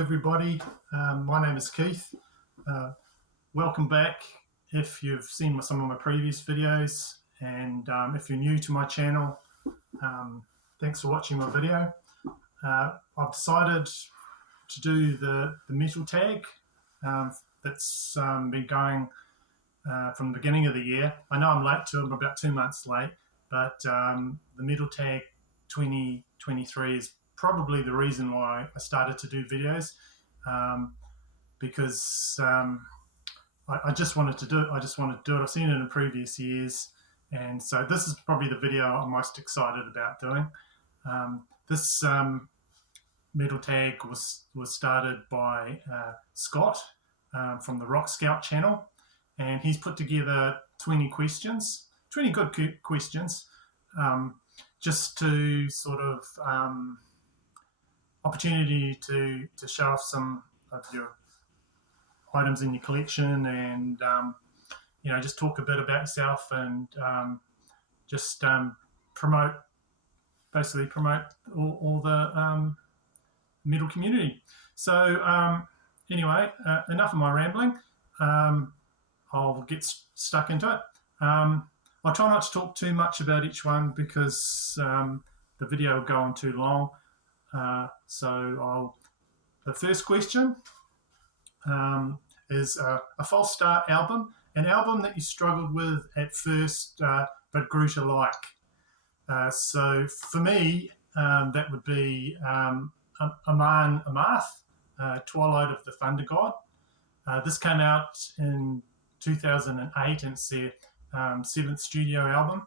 everybody. My name is Keith. Welcome back if you've seen some of my previous videos, and if you're new to my channel, thanks for watching my video. I've decided to do the metal tag that's been going from the beginning of the year. I know I'm late to it, I'm about 2 months late, but the metal tag 2023 is probably the reason why I started to do videos, because I just wanted to do it. I've seen it in previous years, and so this is probably the video I'm most excited about doing. This metal tag was started by Scott from the Rock Scout channel, and he's put together 20 questions, 20 good questions, just to sort of opportunity to show off some of your items in your collection, and just talk a bit about yourself, and just promote all the metal community. So anyway, enough of my rambling. I'll get stuck into it. I'll try not to talk too much about each one because the video will go on too long. The first question is a false start album, an album that you struggled with at first but grew to like. So for me, that would be Amon Amarth, Twilight of the Thunder God. This came out in 2008, and it's their 7th studio album.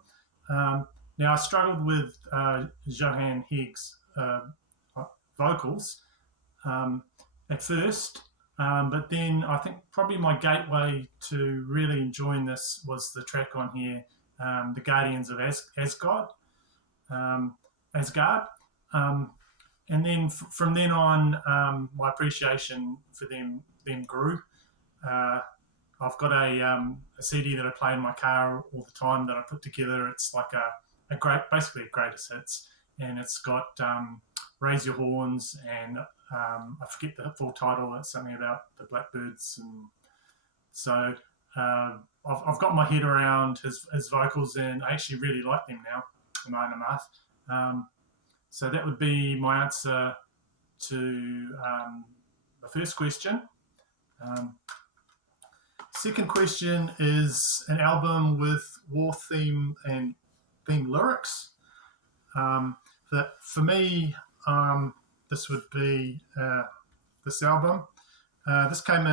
Now I struggled with Johan Hegg's vocals at first, but then I think probably my gateway to really enjoying this was the track on here, The Guardians of Asgard. And then from then on, my appreciation for them grew. I've got a CD that I play in my car all the time that I put together. It's like basically a greatest hits, and it's got Raise Your Horns, and I forget the full title. It's something about the Blackbirds, and so I've got my head around his vocals, and I actually really like them now, Amon Amarth. So that would be my answer to the first question. Second question is an album with war theme and theme lyrics. That for me, this would be this album. This came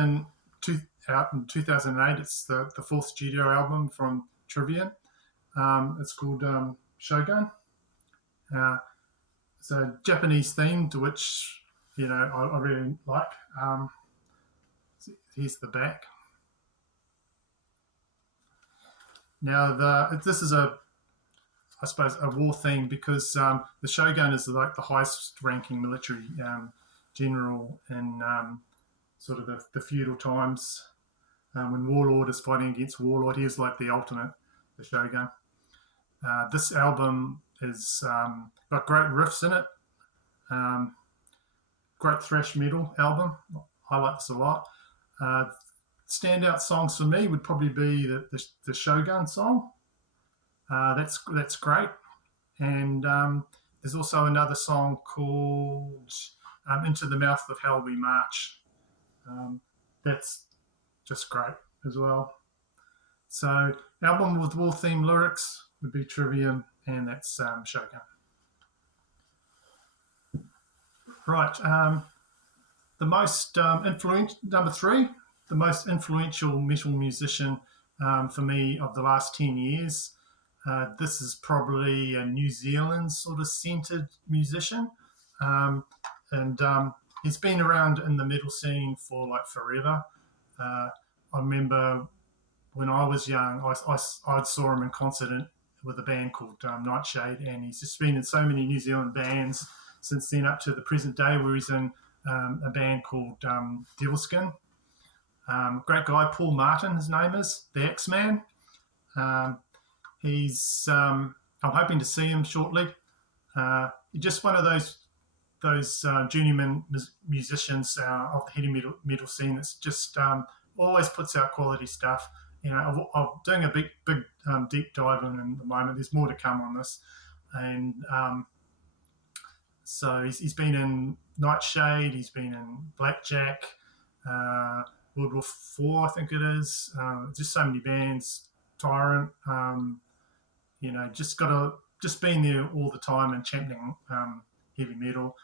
out in 2008. It's the 4th studio album from Trivium. It's called Shogun. It's a Japanese theme, to which I really like. Here's the back. Now this is I suppose a war theme, because the Shogun is like the highest ranking military general in sort of the feudal times, when Warlord is fighting against Warlord. He is like the ultimate, the Shogun. This album is got great riffs in it, great thrash metal album. I like this a lot. Standout songs for me would probably be the Shogun song. That's great. And there's also another song called Into the Mouth of Hell We March. That's just great as well. So album with war theme lyrics would be Trivium, and that's Shogun. Right. The most influential, number 3, the most influential metal musician for me of the last 10 years. This is probably a New Zealand sort of centered musician, and he's been around in the metal scene for like forever. I remember when I was young, I saw him in concert with a band called Nightshade, and he's just been in so many New Zealand bands since then up to the present day, where he's in a band called Devilskin. Great guy, Paul Martin, his name is, the X-Man. He's I'm hoping to see him shortly. Just one of those those journeyman musicians of the heavy metal scene. It's just always puts out quality stuff. I'm doing a big deep dive in the moment. There's more to come on this, and so he's been in Nightshade, he's been in Blackjack, World War IV, I think it is. Just so many bands. Tyrant, just been there all the time and championing heavy metal.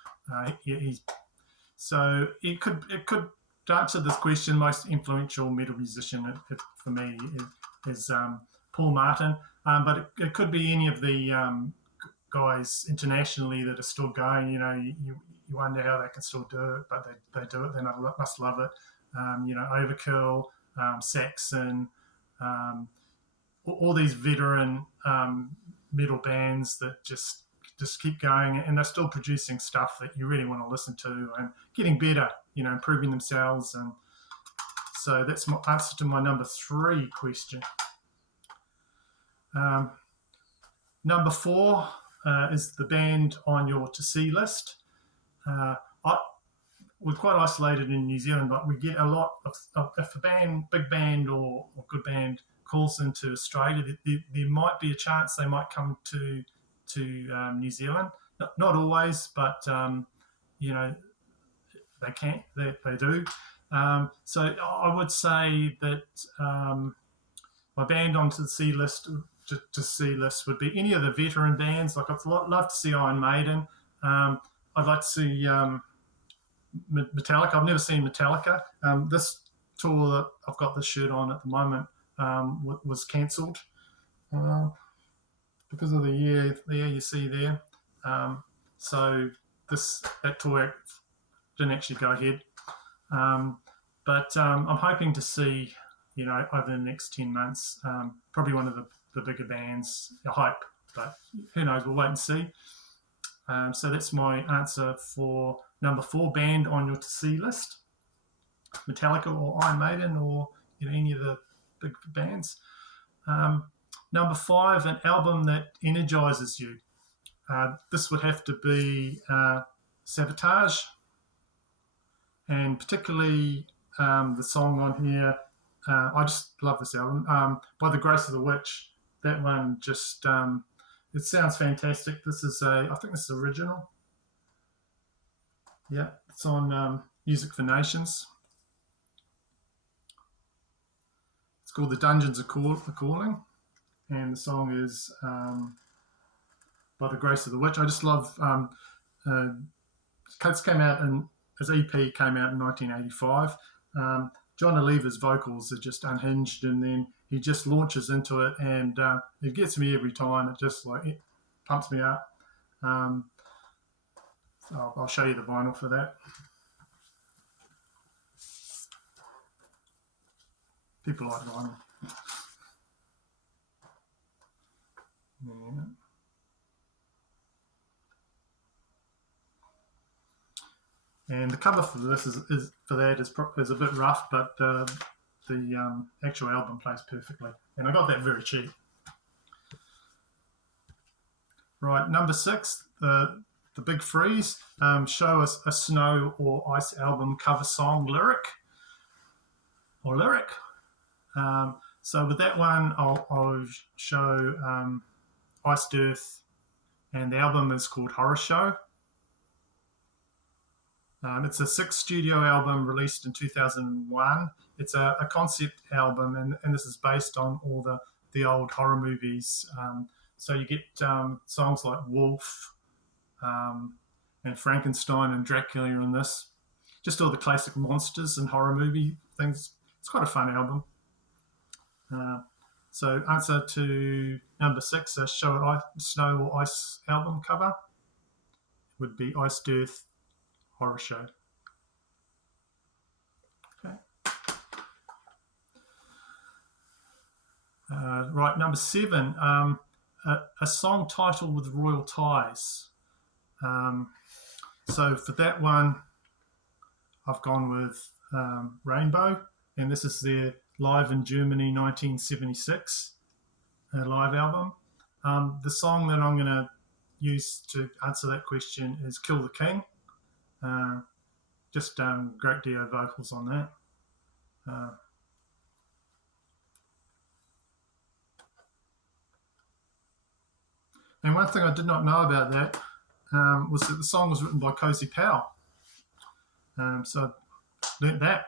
So it could to answer this question, most influential metal musician for me is Paul Martin, but it could be any of the guys internationally that are still going. You wonder how they can still do it, but they do it. They must love it. Overkill, Saxon, all these veteran metal bands that just keep going, and they're still producing stuff that you really want to listen to and getting better, improving themselves. And so that's my answer to my number 3 question. Number 4 is the band on your to see list. We're quite isolated in New Zealand, but we get a lot of if a big band or good band calls into Australia, there might be a chance they might come to New Zealand. Not always, but they can. They do. So I would say that my band onto the C list to C list would be any of the veteran bands. Like I'd love to see Iron Maiden. I'd like to see Metallica. I've never seen Metallica. This tour that I've got this shirt on at the moment was cancelled because of the year you see there. So that tour didn't actually go ahead. But I'm hoping to see, over the next 10 months, probably one of the bigger bands. I hope, but who knows? We'll wait and see. So that's my answer for number 4, band on your to see list. Metallica or Iron Maiden or any of the big bands. Number 5, an album that energizes you. This would have to be Sabotage, and particularly the song on here. I just love this album. By the Grace of the Witch. That one just it sounds fantastic. This is I think this is original. Yeah, it's on Music for Nations. It's called The Dungeons of Calling, and the song is By the Grace of the Witch. I just love Cuts came out and his EP came out in 1985. John Oliver's vocals are just unhinged, and then he just launches into it, and it gets me every time. It just it pumps me up. So I'll show you the vinyl for that. People like vinyl. Yeah. And the cover for this is a bit rough, but the actual album plays perfectly. And I got that very cheap. Right, number 6, the Big Freeze. Show us a snow or ice album cover song lyric. So with that one, I'll show Iced Earth, and the album is called Horror Show. It's a 6th studio album released in 2001. It's a concept album, and this is based on all the old horror movies. So you get songs like Wolf and Frankenstein and Dracula in this. Just all the classic monsters and horror movie things. It's quite a fun album. So answer to number 6, a snow or ice album cover would be Iced Earth, Horror Show. Okay. Right, number 7, a song title with royal ties. So for that one, I've gone with Rainbow, and this is their Live in Germany 1976 live album. The song that I'm going to use to answer that question is Kill the King. Just great Dio vocals on that. And one thing I did not know about that was that the song was written by Cozy Powell. So I learnt that.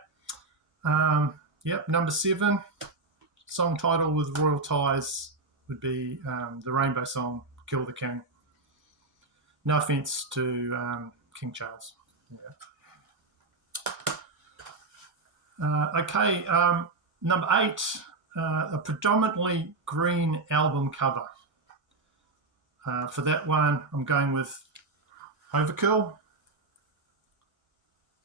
Yep, number 7, song title with royal ties would be the Rainbow song, Kill the King. No offence to King Charles. Yeah. Okay, number 8, a predominantly green album cover. For that one, I'm going with Overkill,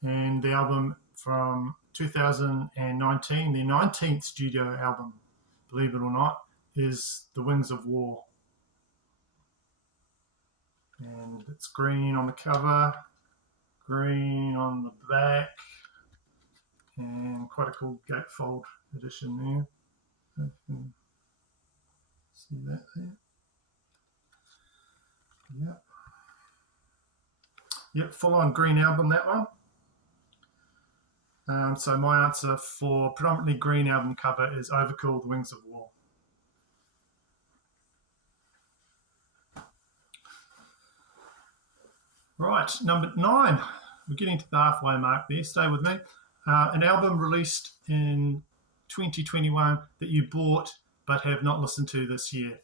and the album from 2019, their 19th studio album, believe it or not, is The Wings of War. And it's green on the cover, green on the back, and quite a cool gatefold edition there. You can see that there. Yep. Yep, full-on green album, that one. So my answer for predominantly green album cover is Overkill, The Wings of War. Right, number 9. We're getting to the halfway mark there. Stay with me. An album released in 2021 that you bought but have not listened to this year.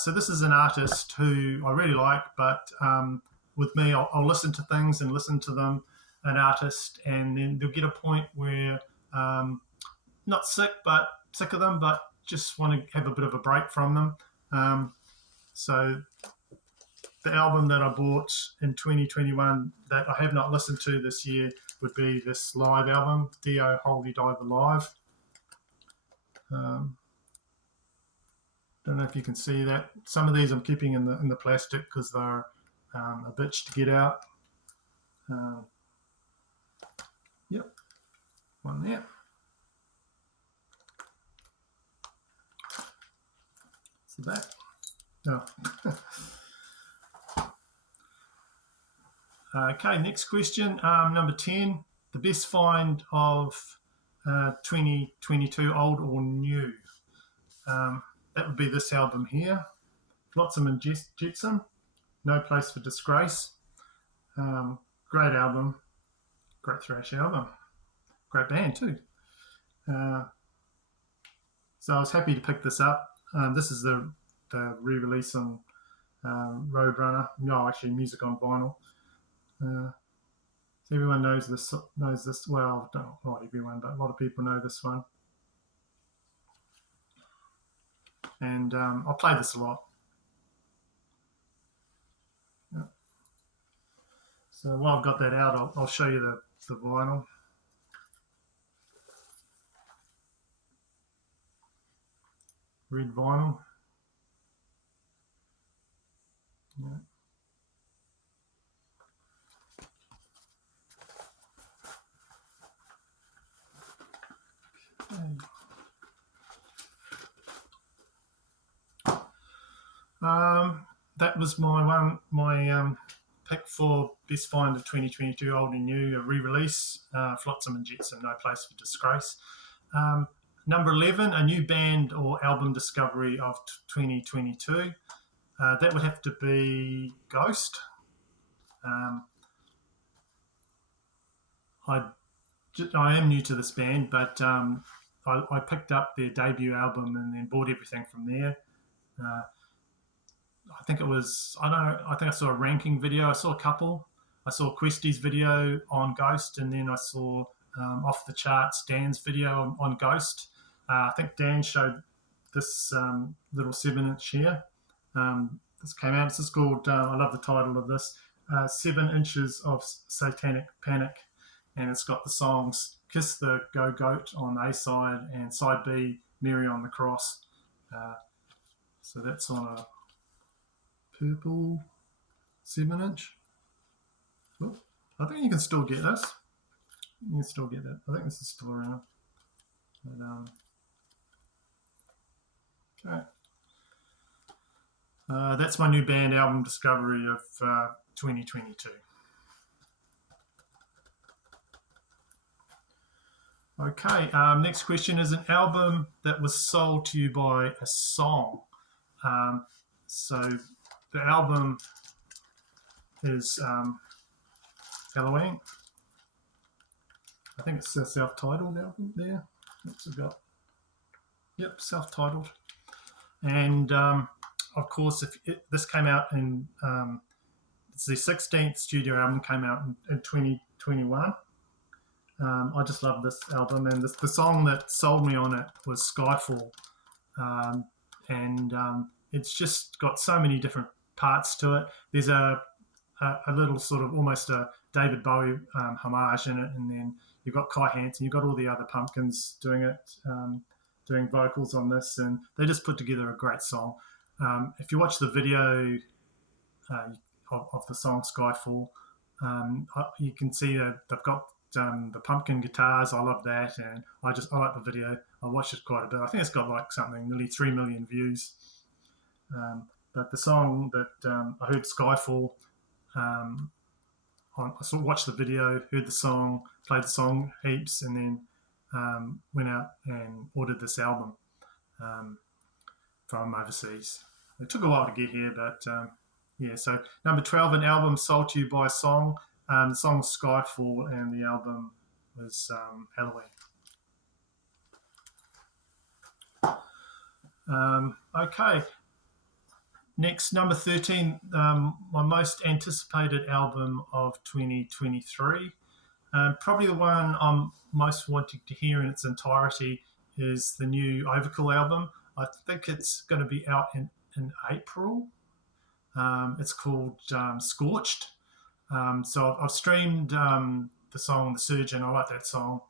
So this is an artist who I really like, but with me, I'll listen to things and listen to them, an artist, and then they'll get a point where not sick of them, but just want to have a bit of a break from them. So the album that I bought in 2021 that I have not listened to this year would be this live album, Dio Holy Diver Live. Don't know if you can see that. Some of these I'm keeping in the plastic because they're a bitch to get out. Yep, one there. It's the back. Oh. Okay, next question. Number 10, the best find of 2022, old or new. That would be this album here, Flotsam and Jetsam, No Place for Disgrace. Great album, great thrash album, great band too. So I was happy to pick this up. This is the re-release on Roadrunner. No, actually, music on vinyl. So everyone knows this. Well, not everyone, but a lot of people know this one. And I'll play this a lot. Yeah. So while I've got that out, I'll show you the vinyl. Red vinyl. Yeah. That was my pick for best find of 2022, old and new, a re-release, Flotsam and Jetsam, No Place for Disgrace. Number 11, a new band or album discovery of 2022. That would have to be Ghost. I am new to this band, but I picked up their debut album and then bought everything from there. I think it was, I think I saw a ranking video. I saw a couple. I saw Questy's video on Ghost, and then I saw Off the Charts Dan's video on Ghost. I think Dan showed this little 7-inch here. This came out. This is called, I love the title of this, 7 Inches of Satanic Panic. And it's got the songs Kiss the Go Goat on A side and side B, Mary on the Cross. So that's on a purple 7-inch. I think you can still get this. You can still get that. I think this is still around. But, okay. That's my new band album discovery of 2022. Okay, next question is an album that was sold to you by a song. So the album is Halloween. I think it's a self-titled album there. What's it got? Yep, self-titled. And of course, this came out in it's the 16th studio album, came out in 2021. I just love this album, and the song that sold me on it was Skyfall, and it's just got so many different parts to it. There's a little sort of almost a David Bowie homage in it, and then you've got Kai Hansen, you've got all the other Pumpkins doing it, doing vocals on this, and they just put together a great song. If you watch the video of the song Skyfall, you can see that they've got the Pumpkin guitars. I love that, and I like the video. I watched it quite a bit. I think it's got like something nearly 3 million views. But the song that I heard, Skyfall, I sort of watched the video, heard the song, played the song heaps, and then went out and ordered this album from overseas. It took a while to get here, but yeah. So number 12, an album sold to you by a song. The song was Skyfall, and the album was Halloween. Okay. Next, number 13, my most anticipated album of 2023. Probably the one I'm most wanting to hear in its entirety is the new Overkill album. I think it's going to be out in April. It's called Scorched. So I've streamed the song The Surgeon. I like that song.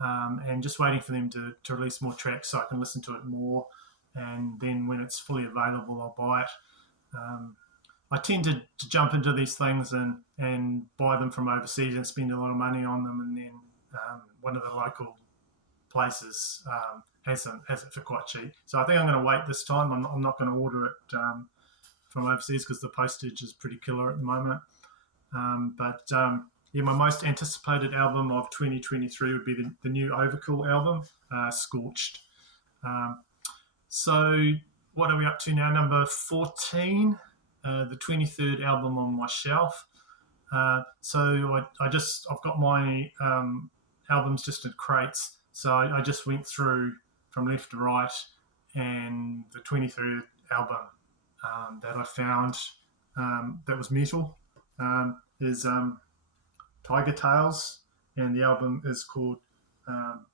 And just waiting for them to release more tracks so I can listen to it more. And then when it's fully available, I'll buy it. I tend to jump into these things and buy them from overseas and spend a lot of money on them, and then one of the local places has it for quite cheap. So I think I'm going to wait this time. I'm not going to order it from overseas because the postage is pretty killer at the moment. Yeah, my most anticipated album of 2023 would be the new Overkill album, Scorched. So what are we up to now? Number 14, the 23rd album on my shelf. So I've got my albums just in crates. So I just went through from left to right, and the 23rd album that I found that was metal is Tiger Tales, and the album is called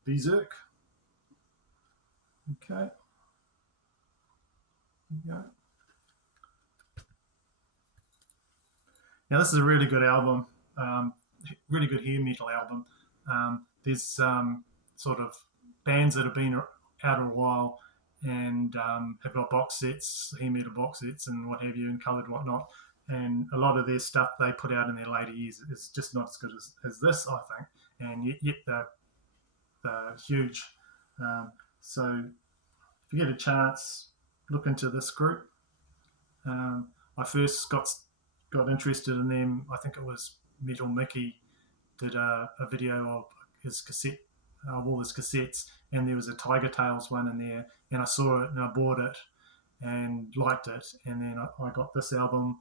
Berserk. Okay. Yeah. Now this is a really good album, really good hair metal album. There's sort of bands that have been out a while and have got box sets, hair metal box sets and what have you, and coloured whatnot. And a lot of their stuff they put out in their later years is just not as good as this, I think. And yet they're huge. So if you get a chance, look into this group. I first got interested in them. I think it was Metal Mickey did a video of his cassette, of all his cassettes, and there was a Tiger Tales one in there, and I saw it and I bought it and liked it, and then I got this album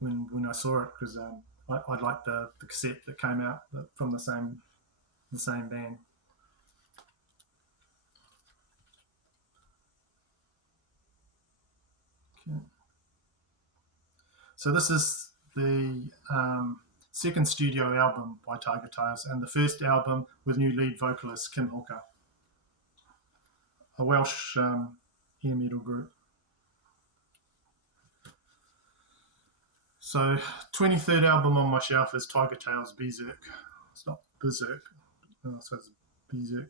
when I saw it because I liked the cassette that came out from the same band. Okay. So this is the second studio album by Tiger Tales and the first album with new lead vocalist Kim Hooker, a Welsh hair metal group. So 23rd album on my shelf is Tiger Tales Berserk. It's not Berserk. No, so it's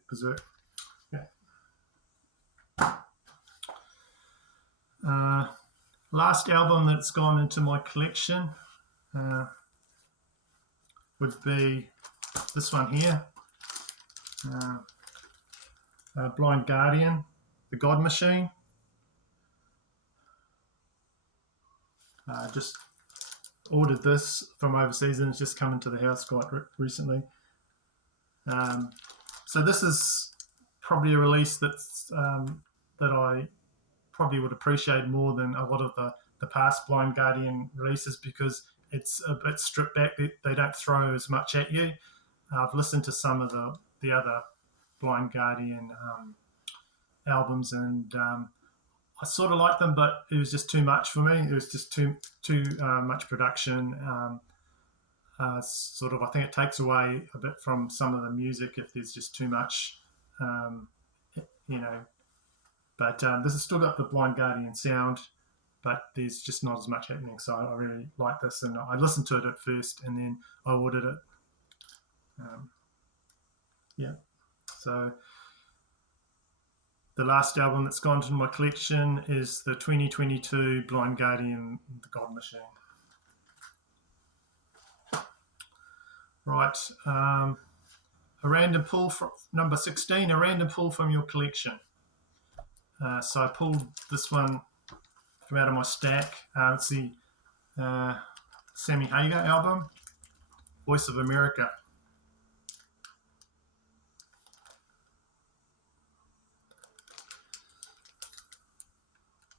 Berserk. Yeah. Last album that's gone into my collection would be this one here, Blind Guardian, The God Machine. Just ordered this from overseas and it's just come into the house quite recently. So this is probably a release that I probably would appreciate more than a lot of the past Blind Guardian releases, because it's a bit stripped back. They don't throw as much at you. I've listened to some of the other Blind Guardian albums, and I sort of like them, but it was just too much for me. It was just too much production. Sort of, I think it takes away a bit from some of the music if there's just too much, um, you know. But this has still got the Blind Guardian sound, but there's just not as much happening. So I really like this, and I listened to it at first, and then I ordered it. Yeah. So the last album that's gone to my collection is the 2022 Blind Guardian, The God Machine. Right. A random pull from number 16, a random pull from your collection. So I pulled this one from out of my stack. It's the Sammy Hagar album, Voice of America.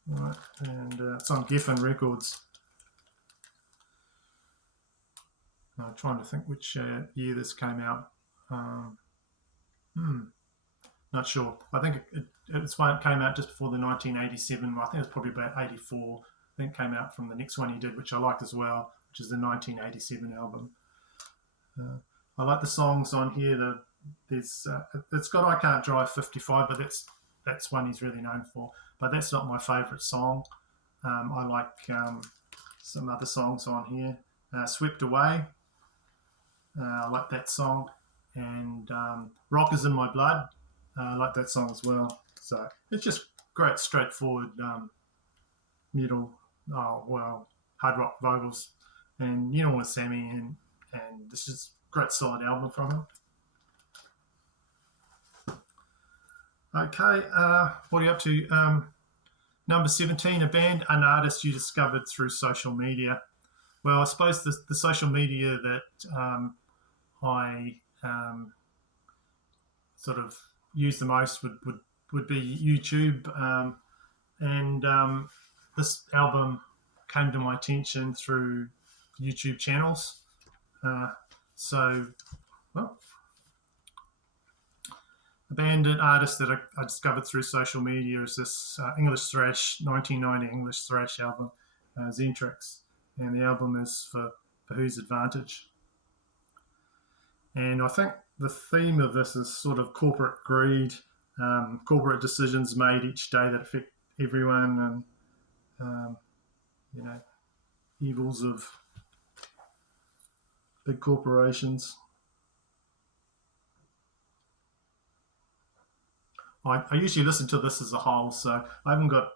Right, and it's on Geffen Records. I'm trying to think which year this came out. Not sure. I think it came out just before the 1987. I think it was probably about 84. I think it came out from the next one he did, which I liked as well, which is the 1987 album. I like the songs on here. It's got I Can't Drive 55, but that's one he's really known for. But that's not my favourite song. I like some other songs on here. Swept Away. I like that song. And Rock Is In My Blood. I like that song as well. So it's just great, straightforward metal, hard rock vocals. And you know what, Sammy, and this is a great solid album from him. Okay, what are you up to? Number 17, a band, an artist you discovered through social media. Well, I suppose the social media that I sort of use the most would be YouTube. And this album came to my attention through YouTube channels. A band and artist that I discovered through social media is this English thrash, 1990 English thrash album, Xentrix. And the album is for Whose Advantage. And I think the theme of this is sort of corporate greed, corporate decisions made each day that affect everyone, and evils of big corporations. I usually listen to this as a whole, so I haven't got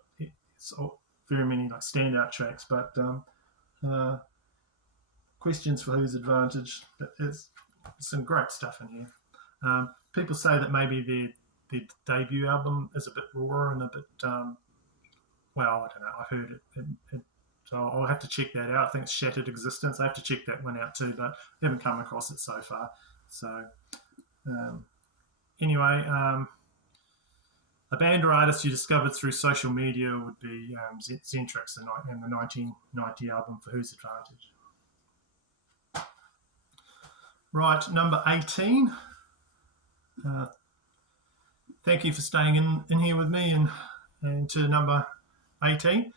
very many like standout tracks, but Questions for Whose Advantage. There's some great stuff in here. People say that maybe their debut album is a bit raw and a bit, I don't know. I've heard it. So I'll have to check that out. I think it's Shattered Existence. I have to check that one out too, but I haven't come across it so far. So anyway, a band or artist you discovered through social media would be Xentrix and the 1990 album For Whose Advantage. Right, number 18. Thank you for staying in here with me, and to number 18.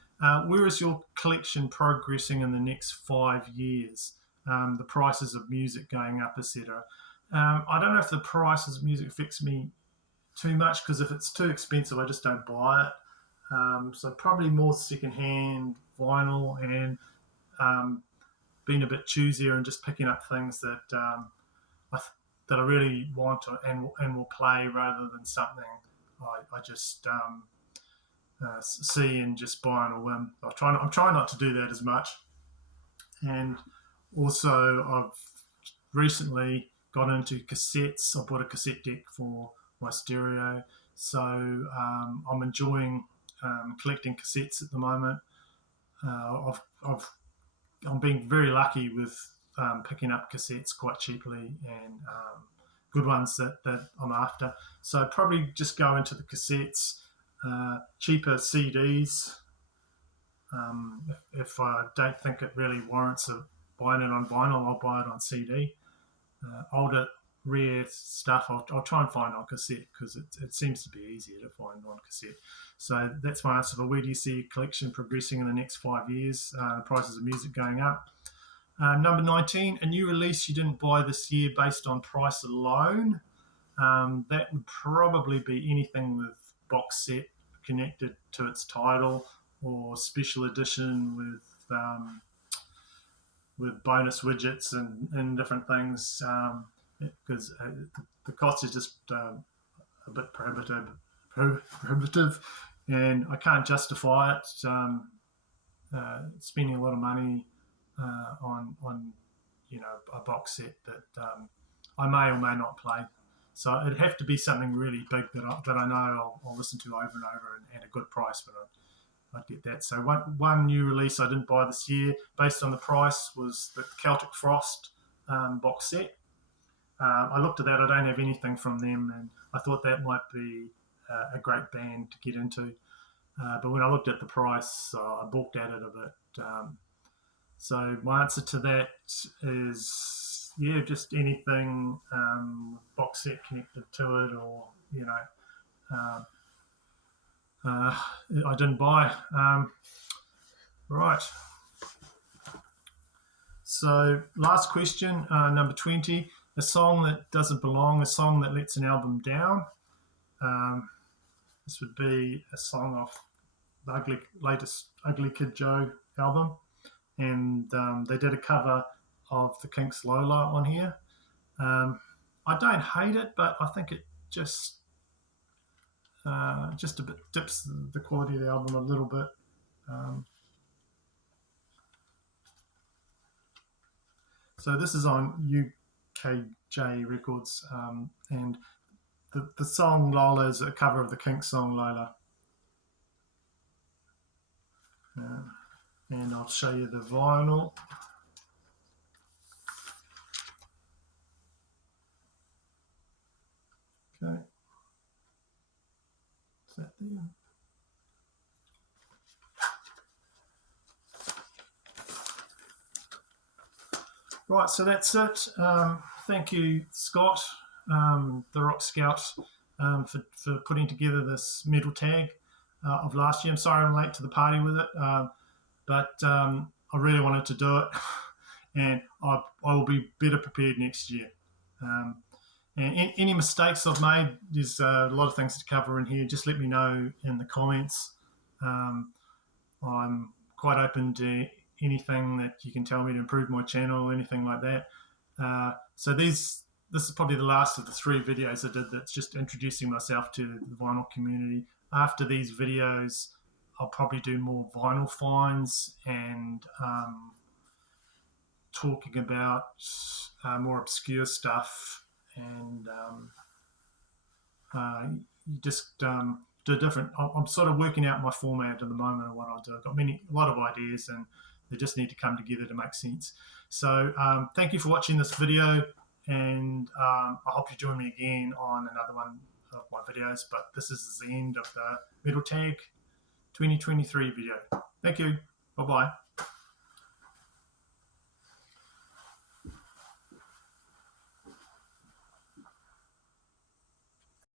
Where is your collection progressing in the next 5 years? The prices of music going up, etc. I don't know if the prices of music affects me too much, because if it's too expensive, I just don't buy it. So probably more secondhand vinyl, and being a bit choosier and just picking up things that I really want and will play, rather than something I just see and just buy on a whim. I'm trying not to do that as much. And also, I've recently got into cassettes. I bought a cassette deck for my stereo, so I'm enjoying collecting cassettes at the moment. I'm being very lucky with picking up cassettes quite cheaply, and good ones that I'm after. So probably just go into the cassettes, cheaper CDs. If I don't think it really warrants buying it on vinyl, I'll buy it on CD. Older, rare stuff, I'll try and find on cassette because it seems to be easier to find on cassette. So that's my answer for where do you see your collection progressing in the next 5 years? The prices of music going up. Number 19, a new release you didn't buy this year based on price alone. That would probably be anything with box set connected to its title or special edition with bonus widgets and different things, because the cost is just a bit prohibitive, and I can't justify it. Spending a lot of money on a box set that I may or may not play. So it'd have to be something really big that I know I'll listen to over and over and at a good price, but I'd get that. So one new release I didn't buy this year based on the price was the Celtic Frost box set. I looked at that. I don't have anything from them, and I thought that might be a great band to get into. But when I looked at the price, I balked at it a bit. So my answer to that is, just anything box set connected to it, or I didn't buy. Right. So last question, number 20, a song that doesn't belong, a song that lets an album down. This would be a song off the latest Ugly Kid Joe album. And they did a cover of the Kinks' Lola on here. I don't hate it, but I think it just a bit dips the quality of the album a little bit. So this is on UKJ Records, and the song Lola is a cover of the Kinks song Lola. And I'll show you the vinyl. Okay. Is that there? Right, so that's it. Thank you, Scott, the Rock Scout, for putting together this medal tag of last year. I'm sorry I'm late to the party with it. But I really wanted to do it, and I will be better prepared next year. And any mistakes I've made, there's a lot of things to cover in here. Just let me know in the comments. I'm quite open to anything that you can tell me to improve my channel, anything like that. So this is probably the last of the 3 videos I did that's just introducing myself to the vinyl community. After these videos, I'll probably do more vinyl finds and talking about more obscure stuff, and just do different. I'm sort of working out my format at the moment of what I'll do. I've got a lot of ideas, and they just need to come together to make sense. So thank you for watching this video, and I hope you join me again on another one of my videos. But this is the end of the Metal Tag 2023 video. Thank you. Bye-bye.